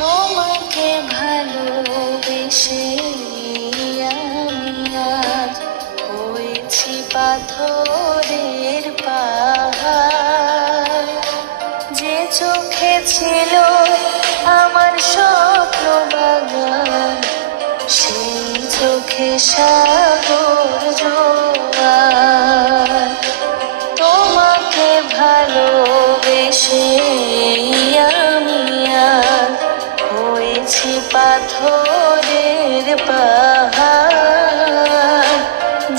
তোমাকে ভালোবেসে আমি আজ হয়েছি পাথরের পাহাড়। যে চোখে ছিল আমার স্বপ্ন বাগান, সেই চোখে সাগর জোয়ার। তোমাকে ভালোবেসে আমি আজ হয়েছি পাথরের পাহাড়।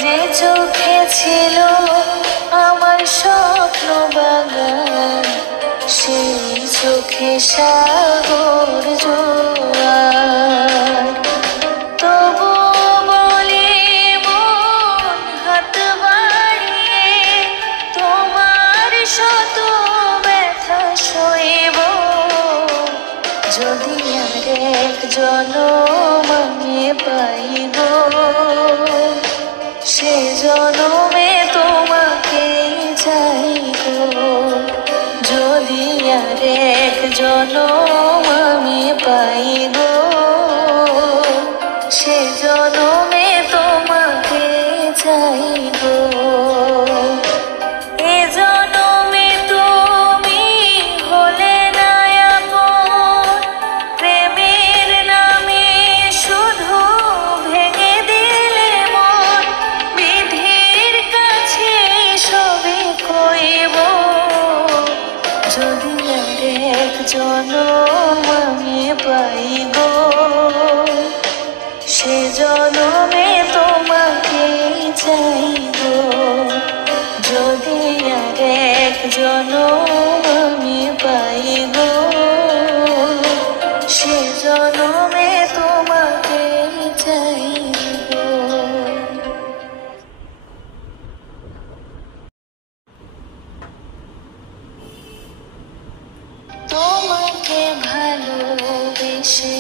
যে চোখে ছিল আমার স্বপ্ন বাগান, সেই চোখে সাগর জোয়ার। তবুও বলি মন হাত বাড়িয়ে, তোমার শত ব্যথা সইব। যদি আর এক জনম আমি পাই গো, সে জনমে তোমাকে চাই গো। যদি আর এক জনম আমি পাই গো, সে জনমে তোমাকে চাই গো। এ জনমে তুমি হলে না আপন, প্রেমের নামে শুধু ভেঙে দিলে মন। বিধির কাছে সবে কইব, যদি আর এক জনম আমি পাই গো, সে জনমে তোমাকে চাই গো। যদি আর এক জনম আমি পাই গো, সে জনমে তোমাকে চাই গো। তোমাকে ভালোবেসে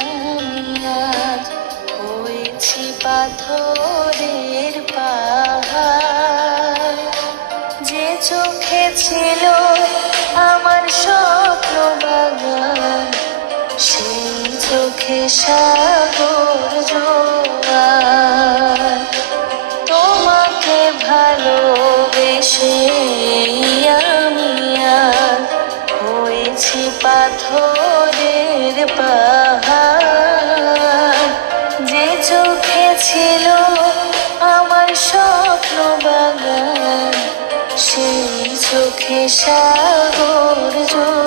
আমি আজ হয়েছি পাথরের পাহাড়। যে চোখে ছিল আমার স্বপ্ন বাগান, সেই চোখে সাগর জোয়ার। তোমাকে ভালোবেসে আমি আজ হয়েছি পাথরের পাহাড়। যে চোখে ছিল আমার স্বপ্ন বাগান, সেই চোখে সাগর জোয়ার।